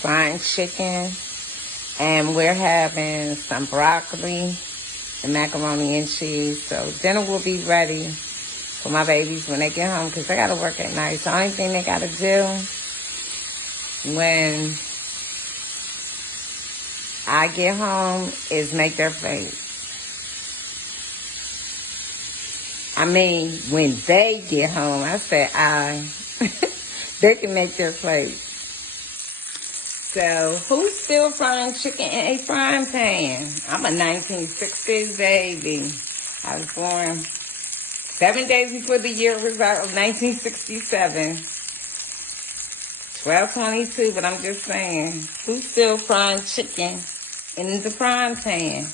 frying chicken, and we're having some broccoli and macaroni and cheese. So dinner will be ready for my babies when they get home because they got to work at night. So the only thing they got to do when I get home is make their plate. I mean, when they get home, I said they can make their plate. So, who's still frying chicken in a frying pan? I'm a 1960s baby. I was born 7 days before the year was out of 1967. 12/22, but I'm just saying, who's still frying chicken in the frying pan?